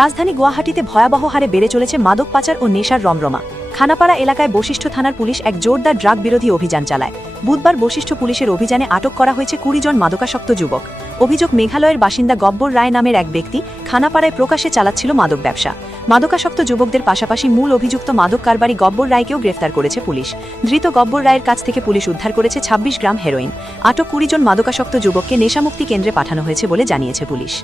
রাজধানী গুয়াহাটিতে ভয়াবহ হারে বেড়ে চলেছে মাদক পাচার ও নেশার রমরমা। খানাপাড়া এলাকায় বশিষ্ঠ থানার পুলিশ এক জোরদার ড্রাগ বিরোধী অভিযান চালায়। বুধবার বশিষ্ঠ পুলিশের অভিযানে আটক করা হয়েছে ২০ জন মাদকাসক্ত যুবক। অভিযোগ, মেঘালয়ের বাসিন্দা গব্বর রায় নামের এক ব্যক্তি খানাপাড়ায় প্রকাশ্যে চালাচ্ছিল মাদক ব্যবসা। মাদকাসক্ত যুবকদের পাশাপাশি মূল অভিযুক্ত মাদক কারবারি গব্বর রায়কেও গ্রেফতার করেছে পুলিশ। ধৃত গব্বর রায়ের কাছ থেকে পুলিশ উদ্ধার করেছে ২৬ গ্রাম হেরোইন। আটক ২০ জন মাদকাসক্ত যুবককে নেশামুক্তি কেন্দ্রে পাঠানো হয়েছে বলে জানিয়েছে পুলিশ।